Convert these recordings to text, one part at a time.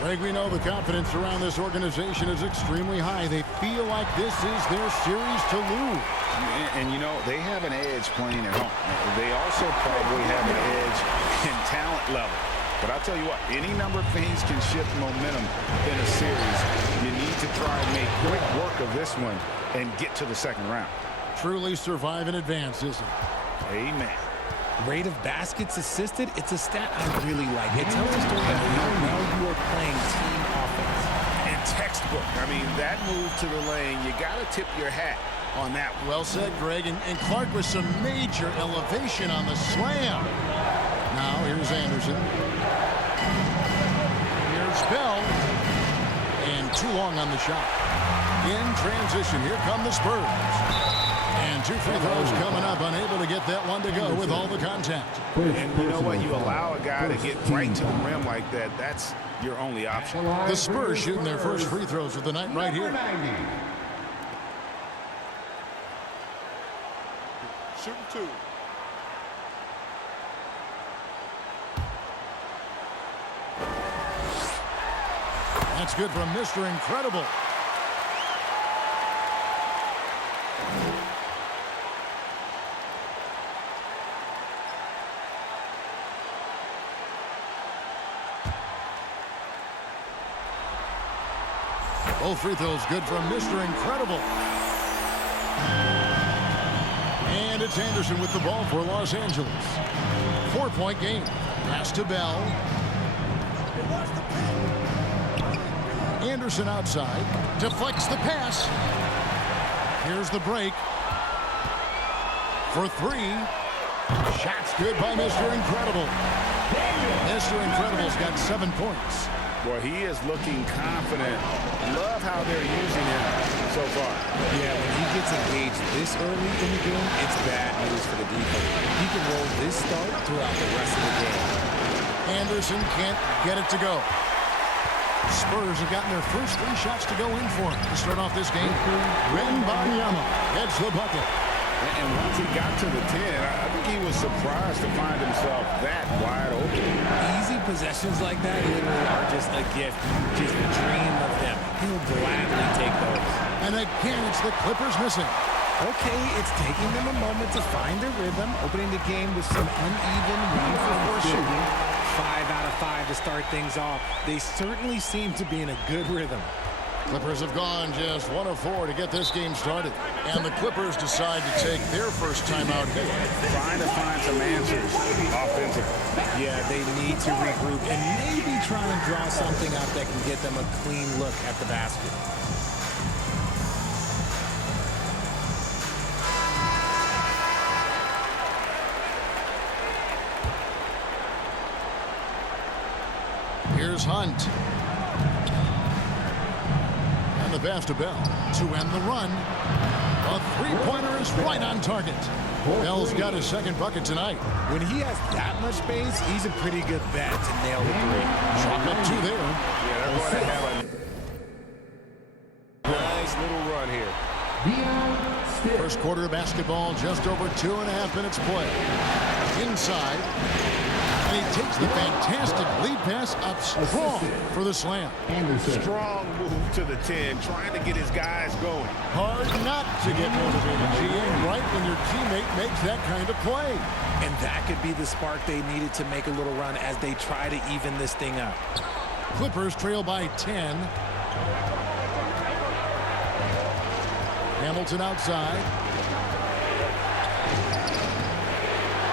Greg, we know the confidence around this organization is extremely high. They feel like this is their series to lose. And you know, they have an edge playing at home. They also probably have an edge in talent level. But I'll tell you what, any number of things can shift momentum in a series. You need to try and make quick work of this one and get to the second round. Truly survive and advance, isn't it? Amen. Rate of baskets assisted, it's a stat I really like. It tells a story of how well you are playing team offense. And textbook. I mean, that move to the lane, you got to tip your hat on that one. Well said, Greg. And Clark with some major elevation on the slam. Now, here's Anderson. Here's Bell. And too long on the shot. In transition, here come the Spurs. And 2 free throws coming up, unable to get that one to go with all the contact. And you know what? You allow a guy to get right to the rim like that, that's your only option. The Spurs shooting their first free throws of the night right here. Shooting 2. That's good from Mr. Incredible. Both free throws good from Mr. Incredible. And it's Anderson with the ball for Los Angeles. 4-point game. Pass to Bell. Anderson outside. Deflects the pass. Here's the break. For 3. Shots good by Mr. Incredible. Mr. Incredible's got 7 points. Boy, he is looking confident. Love how they're using him so far. Yeah, when he gets engaged this early in the game, it's bad news for the defense. He can roll this start throughout the rest of the game. Anderson can't get it to go. Spurs have gotten their first 3 shots to go in for him to start off this game. Wembanyama gets the bucket. And once he got to the 10, I think he was surprised to find himself that wide open. Easy possessions like that literally are just a gift. Just dream of them. He'll gladly take those. And again, it's the Clippers missing. Okay, it's taking them a moment to find their rhythm, opening the game with some uneven, meaningful shooting. 5 out of 5 to start things off. They certainly seem to be in a good rhythm. Clippers have gone just 1 of 4 to get this game started. And the Clippers decide to take their first timeout here. Trying to find some answers offensively. Yeah, they need to regroup and maybe try and draw something up that can get them a clean look at the basket. Here's Hunt. And the pass to Bell to end the run. A 3-pointer is right on target. Bell's got his second bucket tonight. When he has that much space, he's a pretty good bet to nail the 3. Shot up 2 there. Yeah, they're going to have a nice little run here. First quarter of basketball, just over 2.5 minutes play. Inside. And he takes the fantastic lead pass up strong for the slam. Strong move to the 10, trying to get his guys going. Hard not to get motivated, GM, right when your teammate makes that kind of play. And that could be the spark they needed to make a little run as they try to even this thing up. Clippers trail by 10. Hamilton outside.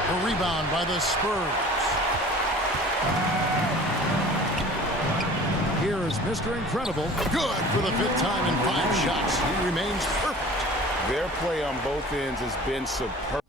A rebound by the Spurs. Here is Mr. Incredible. Good for the 5th time in 5 shots. He remains perfect. Their play on both ends has been superb.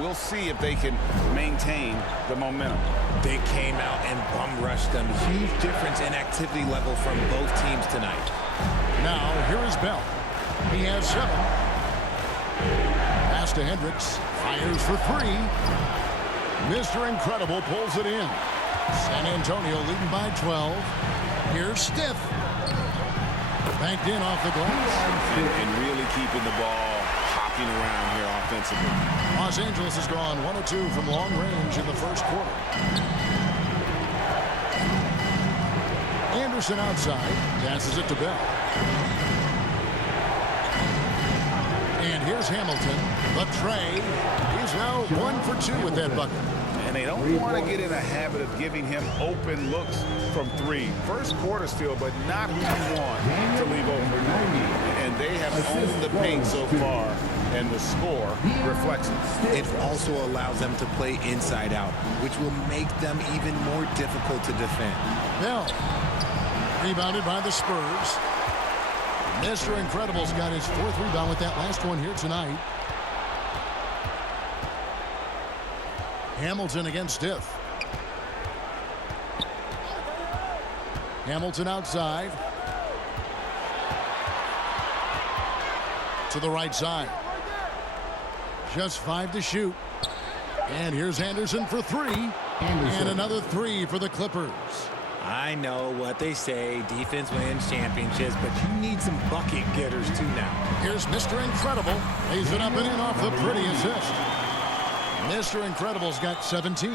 we'll see if they can maintain the momentum. They came out and bum rushed them. Huge difference in activity level from both teams tonight. Now, here is Bell. He has 7. Pass to Hendricks. Fires for 3. Mr. Incredible pulls it in. San Antonio leading by 12. Here's Stiff. Banked in off the glass. And really keeping the ball hopping around here offensively. Los Angeles has gone 1 of 2 from long range in the first quarter. Anderson outside. Passes it to Bell. And here's Hamilton. The tray. He's now 1 for 2 with that bucket. And they don't want to get in a habit of giving him open looks from 3. First quarter still, but not who you want to leave open. And they have owned the paint so far, and the score reflects it. It also allows them to play inside out, which will make them even more difficult to defend. Bell. Rebounded by the Spurs. Mr. Incredible's got his 4th rebound with that last one here tonight. Hamilton against Stiff. Hamilton outside. To the right side. Just 5 to shoot. And here's Anderson for 3. And another 3 for the Clippers. I know what they say, defense wins championships, but you need some bucket getters too now. Here's Mr. Incredible. Lays it up and in off the pretty assist. Mr. Incredible's got 17.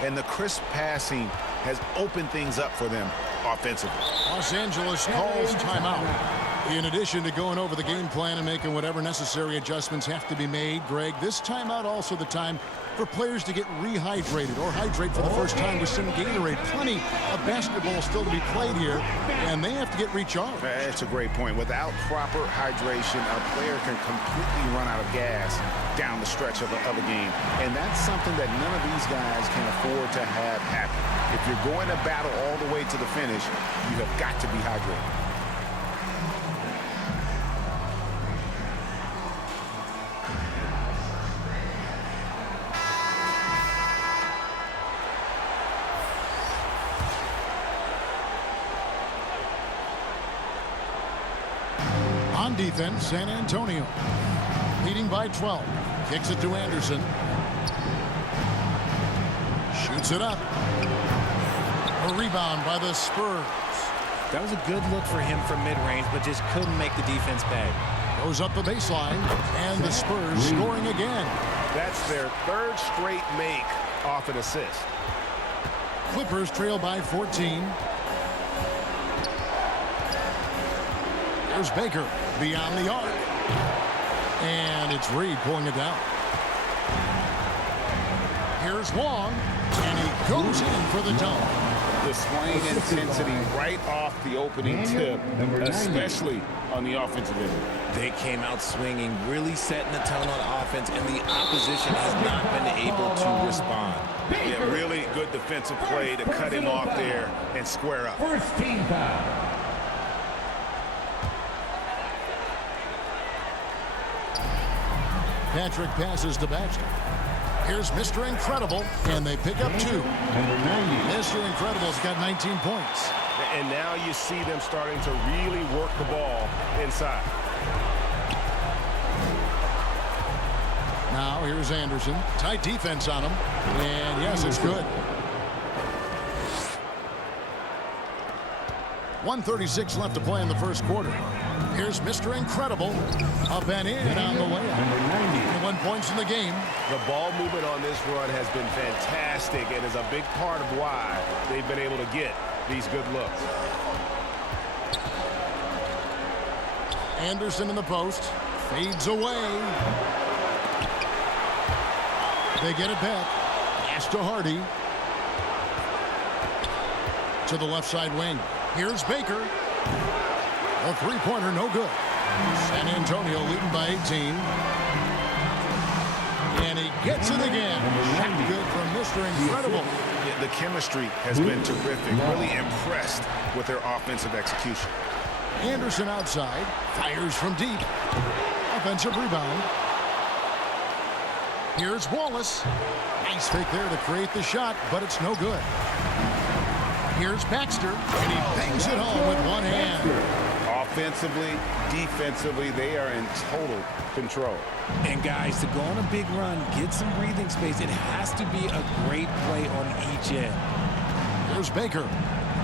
And the crisp passing has opened things up for them offensively. Los Angeles calls timeout. In addition to going over the game plan and making whatever necessary adjustments have to be made, Greg, this timeout also the time for players to get rehydrated or hydrate for the first time with some Gatorade. Plenty of basketball still to be played here, and they have to get recharged. That's a great point. Without proper hydration, a player can completely run out of gas down the stretch of a game. And that's something that none of these guys can afford to have happen. If you're going to battle all the way to the finish, you have got to be hydrated. On defense, San Antonio leading by 12. Kicks it to Anderson. Shoots it up. A rebound by the Spurs. That was a good look for him from mid-range, but just couldn't make the defense pay. Goes up the baseline, and the Spurs scoring again. That's their 3rd straight make off an assist. Clippers trail by 14. There's Baker beyond the arc. And it's Reed pulling it down. Here's Wong, and he goes in for the dunk. Displaying intensity right off the opening tip, especially on the offensive end. They came out swinging, really setting the tone on offense, and the opposition has not been able to respond. Yeah, really good defensive play to cut him off there and square up. First team foul. Patrick passes to Baxter. Here's Mr. Incredible, and they pick up 2. Mr. Incredible's got 19 points. And now you see them starting to really work the ball inside. Now here's Anderson. Tight defense on him. And yes, it's good. 1:36 left to play in the first quarter. Here's Mr. Incredible. Up and in on the layup. 1 point in the game. The ball movement on this run has been fantastic and is a big part of why they've been able to get these good looks. Anderson in the post. Fades away. They get it back. Pass to Hardy. To the left side wing. Here's Baker. A three-pointer, no good. San Antonio leading by 18. And he gets it again. Shot good from Mr. Incredible. Yeah, the chemistry has been terrific. Really impressed with their offensive execution. Anderson outside. Fires from deep. Offensive rebound. Here's Wallace. Nice fake there to create the shot, but it's no good. Here's Baxter, and he bangs it home with one hand. Offensively, defensively, they are in total control. And guys, to go on a big run, get some breathing space, it has to be a great play on each end. Here's Baker.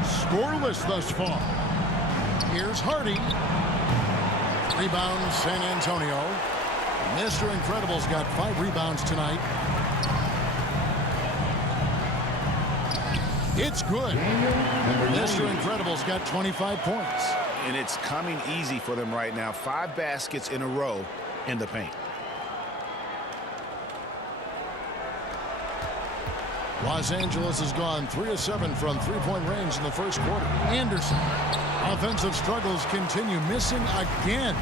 Scoreless thus far. Here's Hardy. Rebound, San Antonio. Mr. Incredible's got 5 rebounds tonight. It's good. Mr. Incredible's got 25 points. And it's coming easy for them right now. 5 baskets in a row in the paint. Los Angeles has gone 3 of 7 from three-point range in the first quarter. Anderson. Offensive struggles continue, missing again.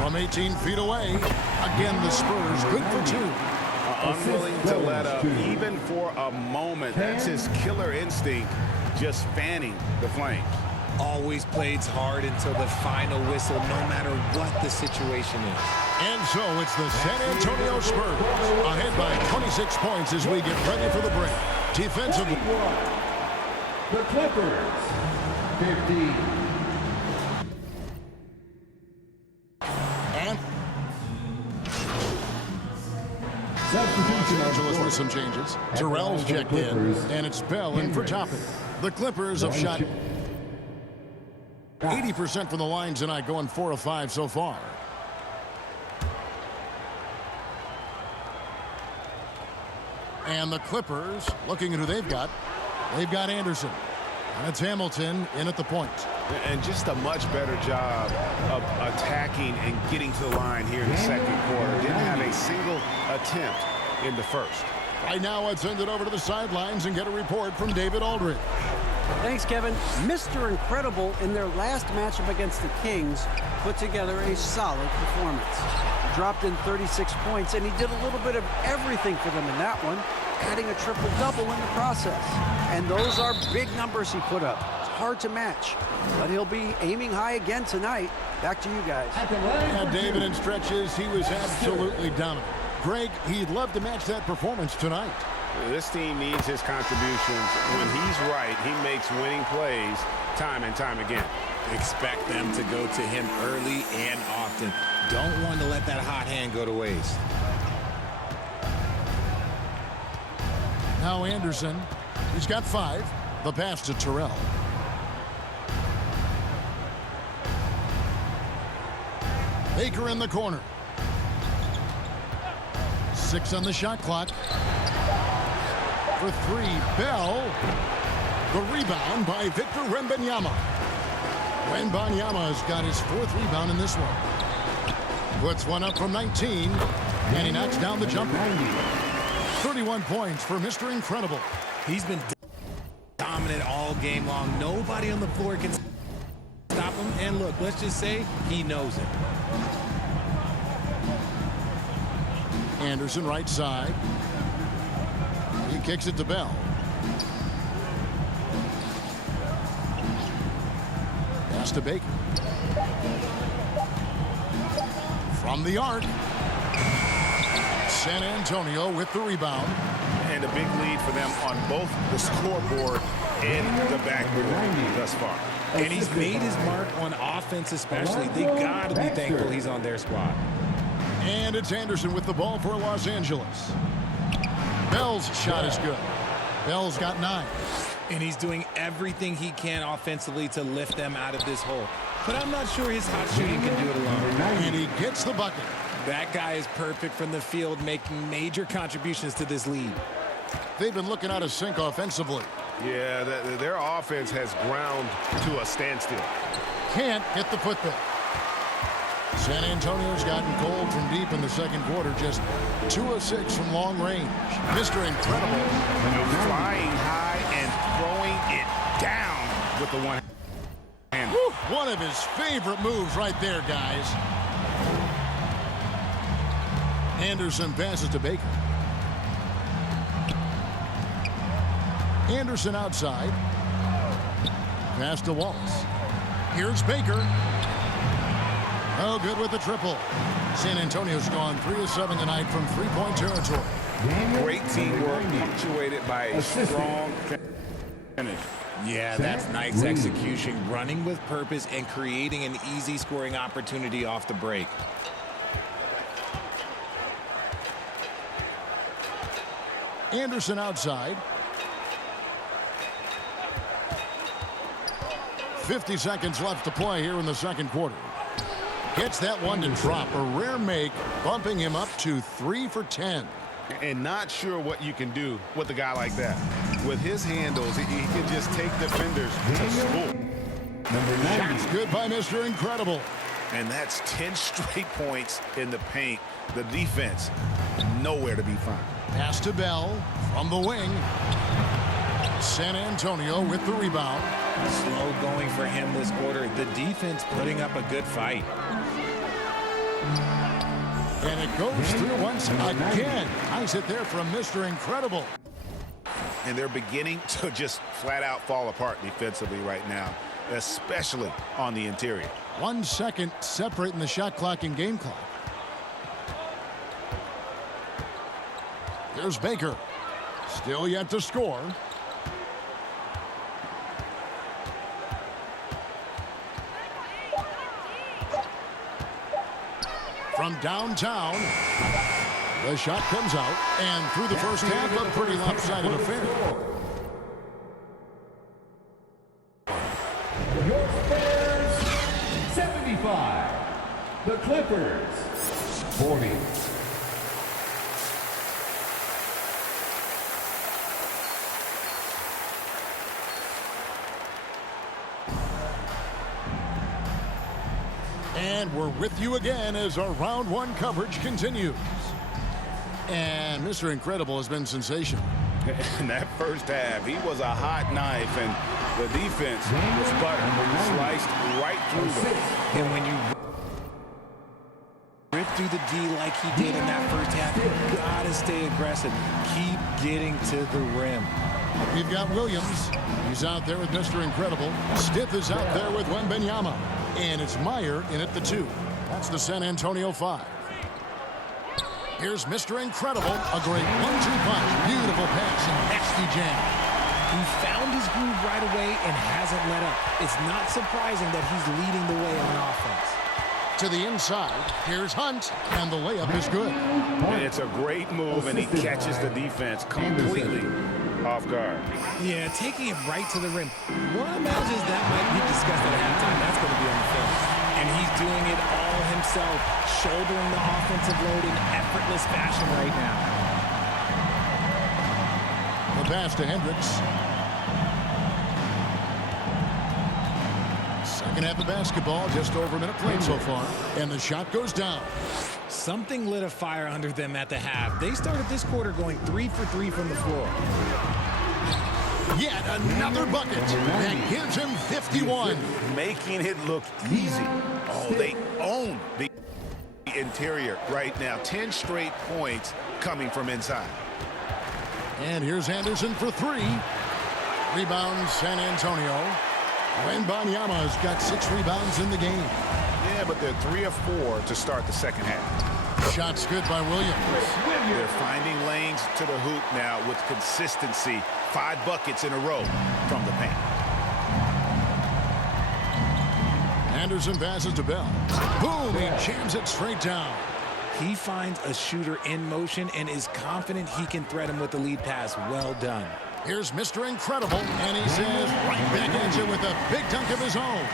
From 18 feet away. Again, the Spurs good for 2. Unwilling to let up even for a moment. That's his killer instinct, just fanning the flames. Always plays hard until the final whistle, no matter what the situation is. And so it's the San Antonio Spurs ahead by 26 points as we get ready for the break. Defensively. The Clippers, 50. And Substitution Los Angeles on with some changes. Terrell's checked in, and it's Bell in for Toppin. The Clippers have shot 80% from the line tonight, going 4 of 5 so far. And the Clippers, looking at who they've got Anderson. And it's Hamilton in at the point. And just a much better job of attacking and getting to the line here in the second quarter. Didn't have a single attempt in the first. Right now, let's send it over to the sidelines and get a report from David Aldridge. Thanks, Kevin. Mr. Incredible, in their last matchup against the Kings, put together a solid performance. Dropped in 36 points, and he did a little bit of everything for them in that one, adding a triple-double in the process. And those are big numbers he put up. It's hard to match, but he'll be aiming high again tonight. Back to you guys. Yeah, David, in stretches, he was absolutely dominant. Greg, he'd love to match that performance tonight. This team needs his contributions. When he's right, he makes winning plays time and time again. Expect them to go to him early and often. Don't want to let that hot hand go to waste. Now Anderson, he's got 5. The pass to Terrell. Baker in the corner. 6 on the shot clock. For 3, Bell. The rebound by Victor Wembanyama. Wembanyama has got his 4th rebound in this one. Puts one up from 19, and he knocks down the jumper. 31 points for Mr. Incredible. He's been dominant all game long. Nobody on the floor can stop him. And look, let's just say he knows it. Anderson right side. He kicks it to Bell. Pass to Baker. From the arc. San Antonio with the rebound. And a big lead for them on both the scoreboard and the backboard thus far. And he's made his mark on offense especially. They got to be thankful he's on their squad. And it's Anderson with the ball for Los Angeles. Bell's shot is good. Bell's got 9. And he's doing everything he can offensively to lift them out of this hole. But I'm not sure his hot shooting can do it alone. And he gets the bucket. That guy is perfect from the field, making major contributions to this lead. They've been looking out of sync offensively. Yeah, their offense has ground to a standstill. Can't get the putback. San Antonio's gotten cold from deep in the second quarter. Just 2 of 6 from long range. Mr. Incredible. Flying high and throwing it down with the one hand. One of his favorite moves right there, guys. Anderson passes to Baker. Anderson outside. Pass to Wallace. Here's Baker. Oh, good with the triple. San Antonio's gone 3 of 7 tonight from three-point territory. Great teamwork punctuated by a strong finish. Yeah, that's nice execution, running with purpose and creating an easy scoring opportunity off the break. Anderson outside. 50 seconds left to play here in the second quarter. Gets that one to drop. A rare make, bumping him up to 3 for 10. And not sure what you can do with a guy like that. With his handles, he can just take defenders to school. Shots good by Mr. Incredible. And that's 10 straight points in the paint. The defense, nowhere to be found. Pass to Bell from the wing. San Antonio with the rebound. Slow going for him this quarter. The defense putting up a good fight. And it goes through once again. Nice hit there from Mr. Incredible. And they're beginning to just flat out fall apart defensively right now, especially on the interior. 1 second separating the shot clock and game clock. Here's Baker. Still yet to score. From downtown, the shot comes out, and through the first half, a pretty lopsided affair. Your Spurs, 75. The Clippers, 40. And we're with you again as our round one coverage continues. And Mr. Incredible has been sensational. In that first half, he was a hot knife, and the defense was butter. Sliced right through them. And when you rip through the D like he did in that first half, you gotta stay aggressive. Keep getting to the rim. We've got Williams. He's out there with Mr. Incredible. Stith is out there with Wembanyama. And it's Meyer in at the 2. That's the San Antonio 5. Here's Mr. Incredible. A great 1-2 punch. Beautiful pass and nasty jam. He found his groove right away and hasn't let up. It's not surprising that he's leading the way on offense. To the inside, here's Hunt, and the layup is good. It's a great move, and he catches the defense completely off guard. Yeah, taking it right to the rim. One imagines that might be discussed at halftime. That's going to be on the film. And he's doing it all himself, shouldering the offensive load in effortless fashion right now. The pass to Hendricks. Second half of basketball, just over a minute played so far. And the shot goes down. Something lit a fire under them at the half. They started this quarter going 3 for 3 from the floor. Yet another bucket that gives him 51. Making it look easy. Oh, they own the interior right now. 10 straight points coming from inside. And here's Anderson for 3. Rebound San Antonio. Wembanyama's got 6 rebounds in the game. Yeah, but they're 3 of 4 to start the second half. Shots good by Williams. They're finding lanes to the hoop now with consistency. 5 buckets in a row from the paint. Anderson passes to Bell. Boom! He jams it straight down. He finds a shooter in motion and is confident he can thread him with the lead pass. Well done. Here's Mr. Incredible, and he says right back at you with a big dunk of his own.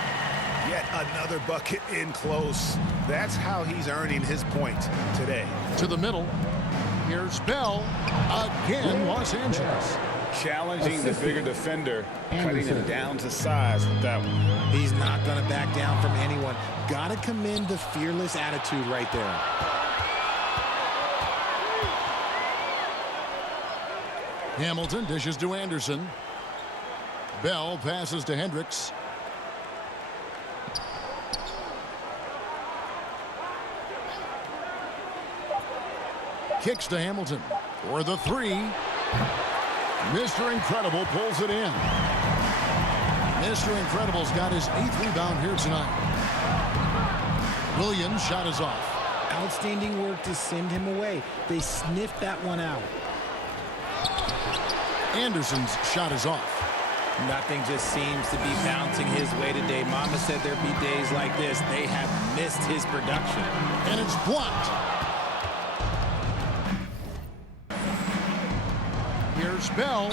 Yet another bucket in close. That's how he's earning his points today. To the middle. Here's Bell. Again, Los Angeles. Challenging the bigger defender, cutting him down to size with that one. He's not going to back down from anyone. Got to commend the fearless attitude right there. Hamilton dishes to Anderson. Bell passes to Hendricks. Kicks to Hamilton for the 3. Mr. Incredible pulls it in. Mr. Incredible's got his 8th rebound here tonight. Williams' shot is off. outstanding work to send him away. They sniffed that one out. Anderson's shot is off. Nothing just seems to be bouncing his way today. Mama said there'd be days like this. They have missed his production. And it's blocked. Here's Bell.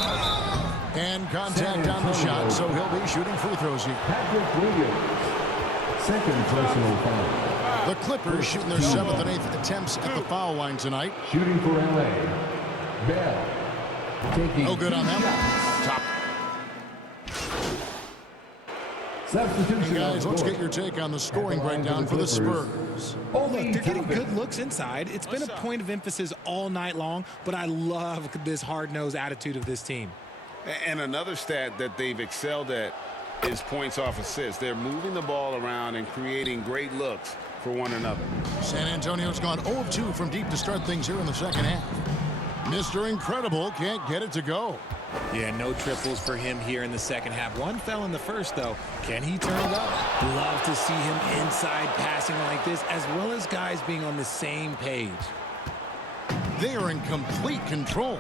And contact on the shot, so he'll be shooting free throws here. Patrick Williams, second personal foul. The Clippers shooting their 7th and 8th attempts at the foul line tonight. Shooting for LA, Bell. Taking No good on that one. Top. Substitution. Guys, let's get your take on the scoring breakdown for the Spurs. Oh, look, they're getting good looks inside. It's been a point of emphasis all night long, but I love this hard-nosed attitude of this team. And another stat that they've excelled at is points off assists. They're moving the ball around and creating great looks for one another. San Antonio's gone 0 of 2 from deep to start things here in the second half. Mr. Incredible can't get it to go. Yeah, no triples for him here in the second half. One fell in the first, though. Can he turn it up? Love to see him inside passing like this, as well as guys being on the same page. They are in complete control.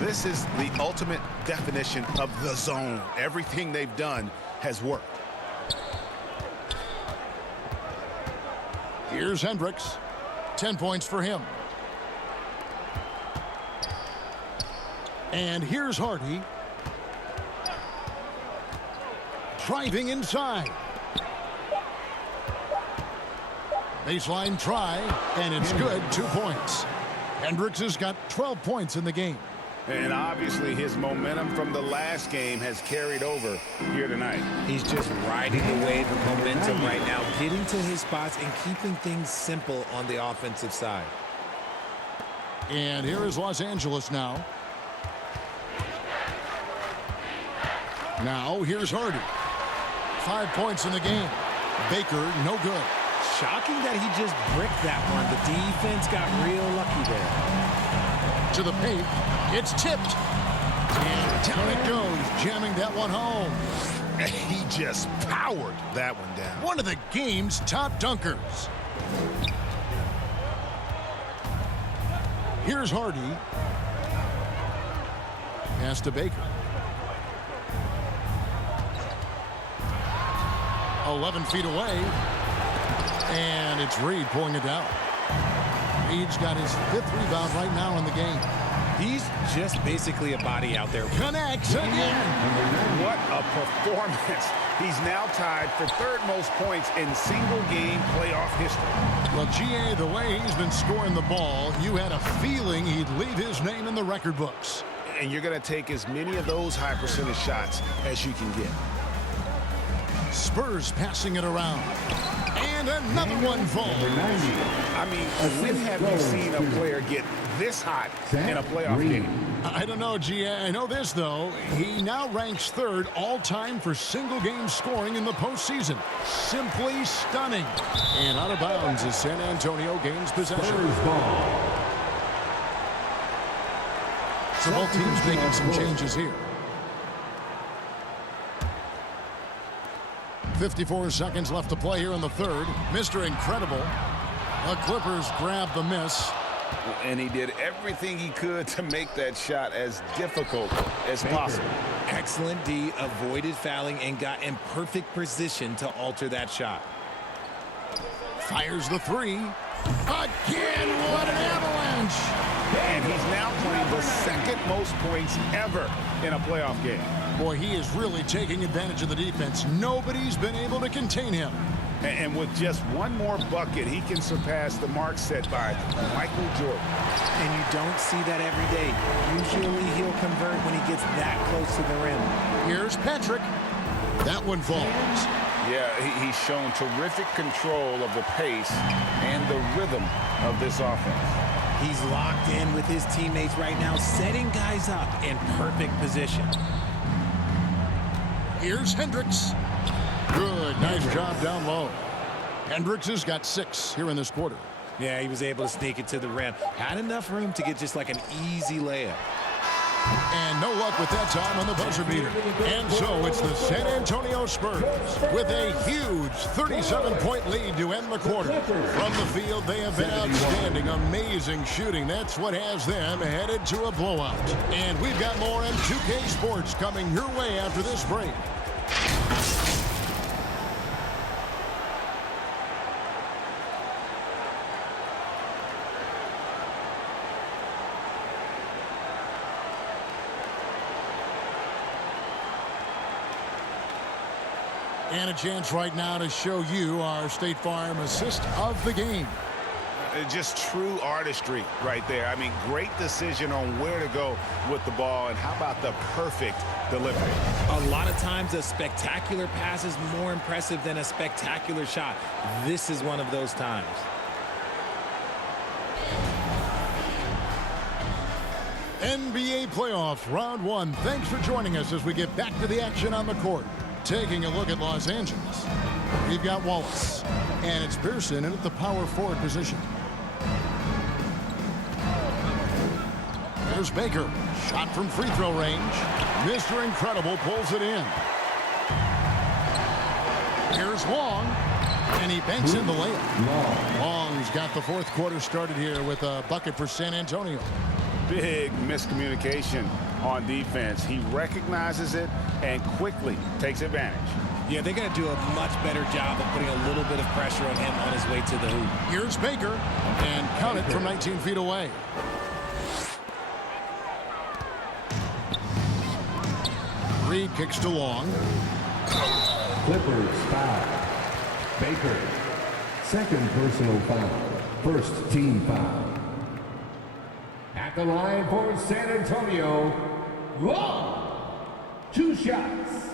This is the ultimate definition of the zone. Everything they've done has worked. Here's Hendricks. 10 points for him. And here's Hardy. Driving inside. Baseline try, and it's good. 2 points. Hendricks has got 12 points in the game. And obviously his momentum from the last game has carried over here tonight. He's just riding the wave of momentum right now, getting to his spots and keeping things simple on the offensive side. And here is Los Angeles now. Now here's Hardy. 5 points in the game. Baker, no good. Shocking that he just bricked that one. The defense got real lucky there. To the paint. It's tipped. And down it goes, jamming that one home. He just powered that one down. One of the game's top dunkers. Here's Hardy. Pass to Baker. 11 feet away. And it's Reed pulling it down. Reed's got his 5th rebound right now in the game. He's just basically a body out there. Connects again. What a performance. He's now tied for 3rd most points in single-game playoff history. Well, GA, the way he's been scoring the ball, you had a feeling he'd leave his name in the record books. And you're going to take as many of those high-percentage shots as you can get. Spurs passing it around. And another one falls. I mean, when have you seen a player get this hot in a playoff game? I don't know, GA. I know this, though. He now ranks 3rd all-time for single-game scoring in the postseason. Simply stunning. And out of bounds as San Antonio gains possession. So both teams making some changes here. 54 seconds left to play here in the 3rd. Mr. Incredible. The Clippers grab the miss. And he did everything he could to make that shot as difficult as possible. Excellent D, avoided fouling and got in perfect position to alter that shot. Fires the 3. Again, what an avalanche. And he's now playing the 2nd most points ever in a playoff game. Boy, he is really taking advantage of the defense. Nobody's been able to contain him. And with just one more bucket, he can surpass the mark set by Michael Jordan. And you don't see that every day. Usually he'll convert when he gets that close to the rim. Here's Patrick. That one falls. Yeah, he's shown terrific control of the pace and the rhythm of this offense. He's locked in with his teammates right now, setting guys up in perfect position. Here's Hendricks. Good. Nice job down low. Hendricks has got 6 here in this quarter. Yeah, he was able to sneak it to the rim. Had enough room to get just like an easy layup. And no luck with that time on the buzzer beater. And so it's the San Antonio Spurs with a huge 37-point lead to end the quarter. From the field, they have been outstanding, amazing shooting. That's what has them headed to a blowout. And we've got more M2K Sports coming your way after this break. And a chance right now to show you our State Farm assist of the game. Just true artistry right there. I mean, great decision on where to go with the ball, and how about the perfect delivery? A lot of times a spectacular pass is more impressive than a spectacular shot. This is one of those times. NBA playoffs, round one. Thanks for joining us as we get back to the action on the court. Taking a look at Los Angeles, we've got Wallace, and it's Pearson in at the power forward position. There's Baker, shot from free throw range. Mr. Incredible pulls it in. Here's Long, and he banks in the layup. Long's got the fourth quarter started here with a bucket for San Antonio. Big miscommunication on defense. He recognizes it and quickly takes advantage. Yeah, they're going to do a much better job of putting a little bit of pressure on him on his way to the hoop. Here's Baker, and count it from 19 feet away. Reed kicks to Long. Clippers foul. Baker. Second personal foul. First team foul. At the line for San Antonio, Long. 2 shots.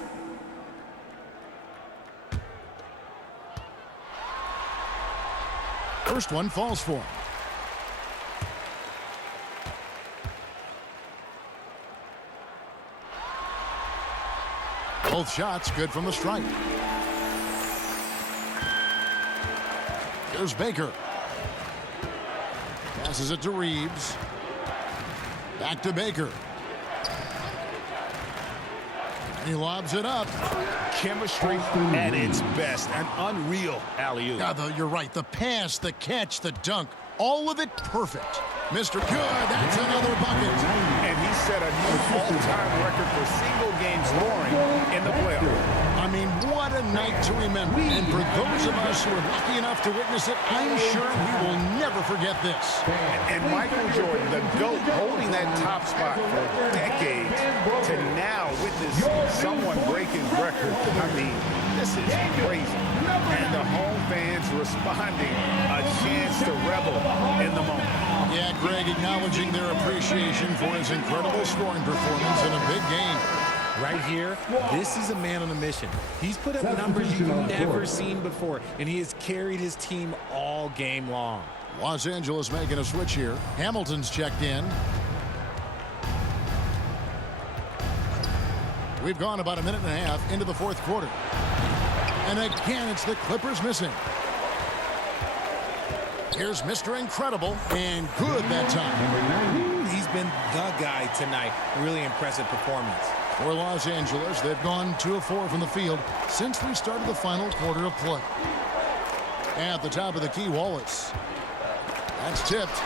First one falls for him. Both shots good from the stripe. Here's Baker. Passes it to Reeves. Back to Baker. He lobs it up. Chemistry at its best. An unreal alley-oop. Yeah, you're right. The pass, the catch, the dunk, all of it perfect. Mr. Good, that's another bucket. And he set a new all-time record for single-game scoring in the playoffs. I mean, what a night to remember. And for those of us who are lucky enough to witness it, I'm sure we will never forget this. And Michael Jordan, the GOAT, holding that top spot for decades, to now witness someone break his record. I mean, this is crazy. And the home fans responding, a chance to revel in the moment. Yeah, Greg acknowledging their appreciation for his incredible scoring performance in a big game. Right here, this is a man on a mission. He's put up numbers you've never seen before, and he has carried his team all game long. Los Angeles making a switch here. Hamilton's checked in. We've gone about a minute and a half into the fourth quarter. And again, it's the Clippers missing. Here's Mr. Incredible, and good that time. He's been the guy tonight. Really impressive performance. For Los Angeles, they've gone 2 of 4 from the field since we started the final quarter of play. At the top of the key, Wallace. That's tipped.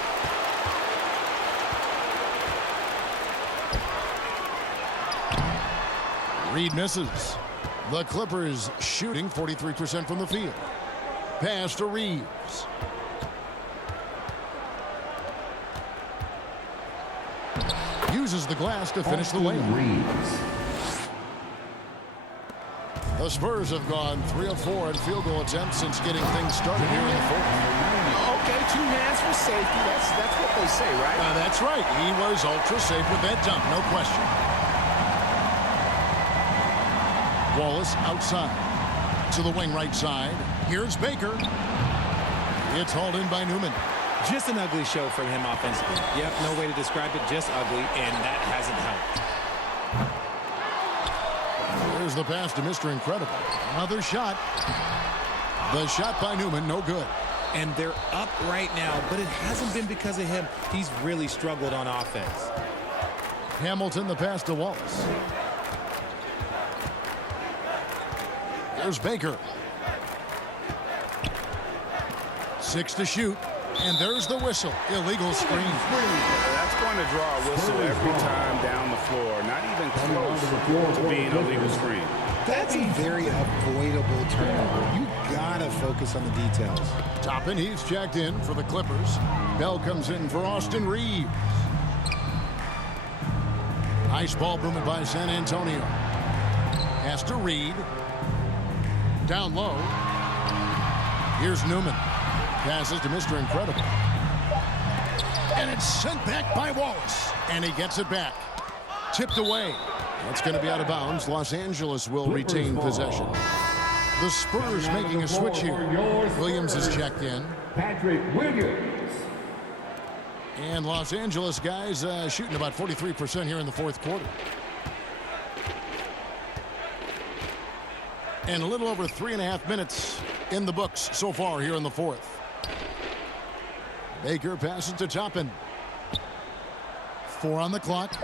Reed misses. The Clippers shooting 43% from the field. Pass to Reeves. Uses the glass to finish the layup. The Spurs have gone 3 of 4 in field goal attempts since getting things started here in the fourth. Okay, 2 hands for safety. That's what they say, right? That's right. He was ultra safe with that dunk, no question. Wallace outside to the wing right side. Here's Baker. It's hauled in by Newman. Just an ugly show from him offensively. Yep, no way to describe it, just ugly, and that hasn't helped. There's the pass to Mr. Incredible. Another shot. The shot by Newman, no good. And they're up right now, but it hasn't been because of him. He's really struggled on offense. Hamilton the pass to Wallace. There's Baker. 6 to shoot. And there's the whistle. Illegal screen. That's going to draw a whistle every time down the floor. Not even close to being a legal screen. That's a very avoidable turnover. You gotta focus on the details. Toppin, he's checked in for the Clippers. Bell comes in for Austin Reeves. Nice ball movement by San Antonio. Has to Reed. Down low. Here's Newman. Passes to Mr. Incredible. And it's sent back by Wallace. And he gets it back. Tipped away. That's going to be out of bounds. Los Angeles will retain possession. The Spurs making a switch here. Williams is checked in. Patrick Williams. And Los Angeles guys shooting about 43% here in the fourth quarter. And a little over 3.5 minutes in the books so far here in the fourth. Baker passes to Toppin. 4 on the clock.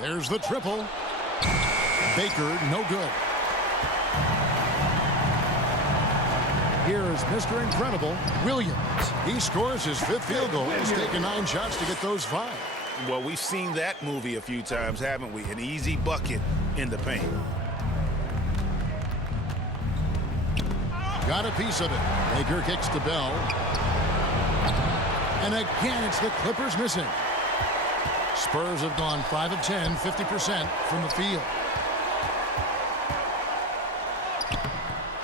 There's the triple. Baker, no good. Here's Mr. Incredible, Williams. He scores his 5th field goal. He's taken 9 shots to get those 5. Well, we've seen that movie a few times, haven't we? An easy bucket in the paint. Got a piece of it. Baker kicks to Bell. And again, it's the Clippers missing. Spurs have gone 5 of 10, 50% from the field.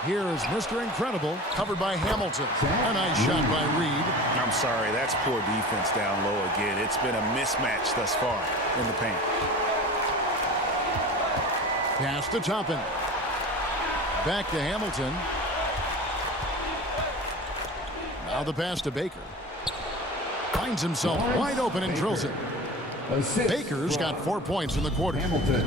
Here is Mr. Incredible, covered by Hamilton. A nice shot by Reed. I'm sorry, that's poor defense down low again. It's been a mismatch thus far in the paint. Pass to Toppin. Back to Hamilton. Now the pass to Baker. Finds himself wide open and drills it. Baker's got 4 points in the quarter.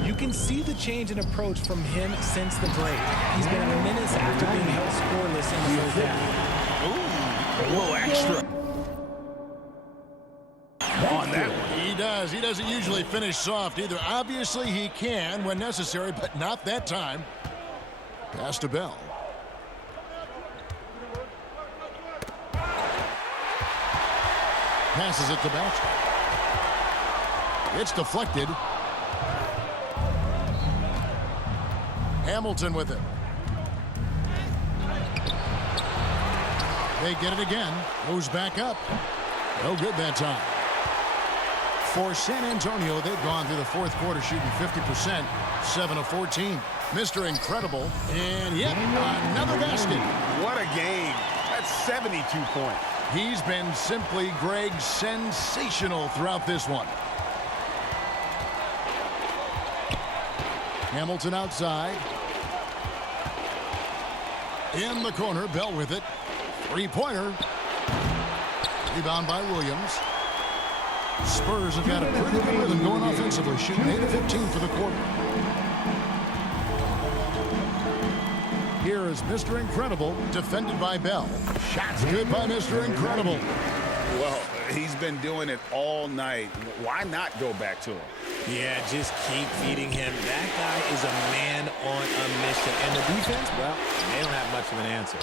You can see the change in approach from him since the break. He's been a menace after being held scoreless in the first half. Ooh, a little extra on that one. He does. He doesn't usually finish soft either. Obviously, he can when necessary, but not that time. Pass to Bell. Passes it to Baxter. It's deflected. Hamilton with it. They get it again. Goes back up. No good that time. For San Antonio, they've gone through the fourth quarter shooting 50%, 7 of 14. Mr. Incredible. And yet, another basket. What a game. That's 72 points. He's been simply, Greg, sensational throughout this one. Hamilton outside. In the corner, Bell with it. Three-pointer. Rebound by Williams. Spurs have got a pretty good rhythm going offensively, shooting 8 of 15 for the quarter. Here is Mr. Incredible, defended by Bell. Shots good by Mr. Incredible. Well, he's been doing it all night. Why not go back to him? Yeah, just keep feeding him. That guy is a man on a mission. And the defense, well, they don't have much of an answer.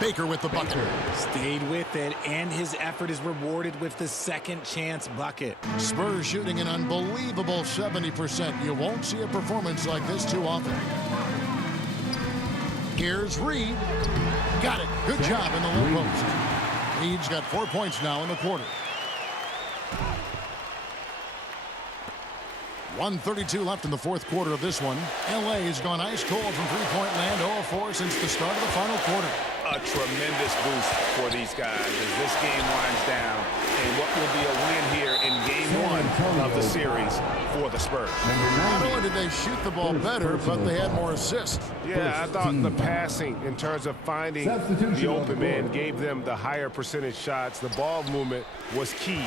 Baker with the bucket. Stayed with it, and his effort is rewarded with the second chance bucket. Spurs shooting an unbelievable 70%. You won't see a performance like this too often. Here's Reed. Got it. Good job in the low post. Reed's got 4 points now in the quarter. 1:32 left in the fourth quarter of this one. LA has gone ice cold from three-point land, 0-4 since the start of the final quarter. A tremendous boost for these guys as this game winds down. And what will be a win here in game one of the series for the Spurs. Not only did they shoot the ball better, but they had more assists. Yeah, I thought the passing in terms of finding the open man gave them the higher percentage shots. The ball movement was key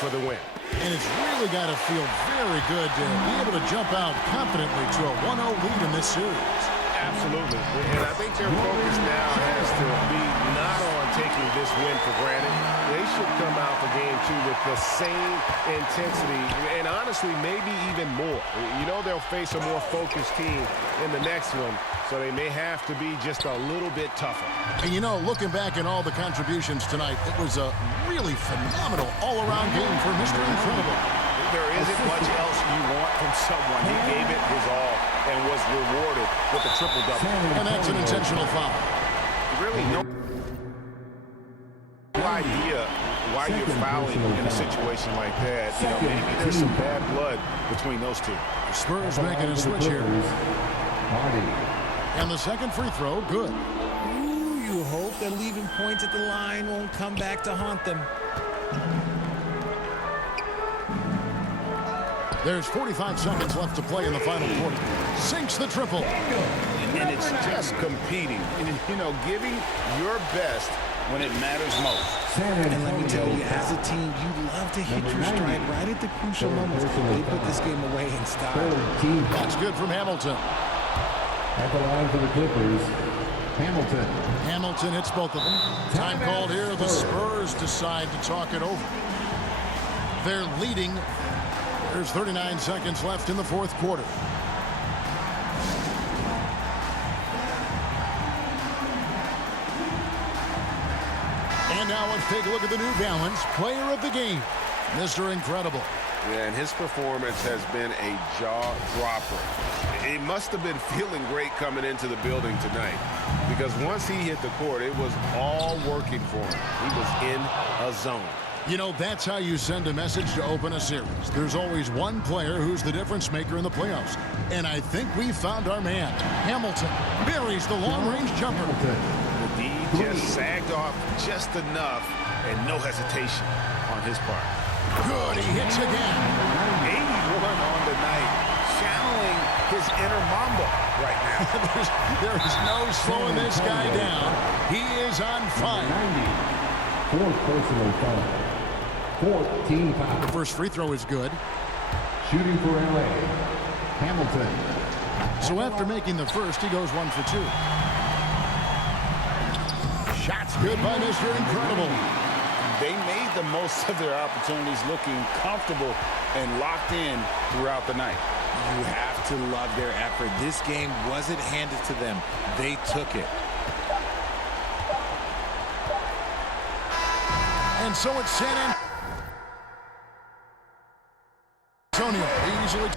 for the win. And it's really got to feel very good to be able to jump out confidently to a 1-0 lead in this series. Absolutely. And I think their focus now has to be not on taking this win for granted. They should come out for game 2 with the same intensity and honestly maybe even more. You know they'll face a more focused team in the next one, so they may have to be just a little bit tougher. And you know, looking back at all the contributions tonight, it was a really phenomenal all-around game for Mr. Incredible. There isn't much else you want from someone. He gave it his all and was rewarded with a triple-double. And that's an intentional foul. Really no idea why you're fouling in a situation like that. You know, maybe there's some bad blood between those two. Spurs making a switch here. And the second free throw, good. Ooh, you hope that leaving points at the line won't come back to haunt them. There's 45 seconds left to play in the final quarter. Sinks the triple. And it's just competing. And, you know, giving your best when it matters most. And let me tell you, as a team, you love to hit your stride right at the crucial moments. They put this game away in style. That's good from Hamilton. At the line for the Clippers, Hamilton. Hamilton hits both of them. Time called here. The Spurs decide to talk it over. They're leading. There's 39 seconds left in the fourth quarter. And now let's take a look at the New Balance Player of the Game, Mr. Incredible. Yeah, and his performance has been a jaw-dropper. He must have been feeling great coming into the building tonight because once he hit the court, it was all working for him. He was in a zone. You know, that's how you send a message to open a series. There's always one player who's the difference maker in the playoffs. And I think we found our man. Hamilton buries the long-range jumper. The D just sagged off just enough and no hesitation on his part. Good, he hits again. 81 on the night, channeling his inner Mamba right now. There is no slowing this guy down. He is on fire. 4th personal foul. 14 foul. The first free throw is good. Shooting for LA, Hamilton. So after making the first, he goes 1 for 2. Shots good by Mr. Incredible. They made the most of their opportunities, looking comfortable and locked in throughout the night. You have to love their effort. This game wasn't handed to them. They took it. And so it's San Antonio easily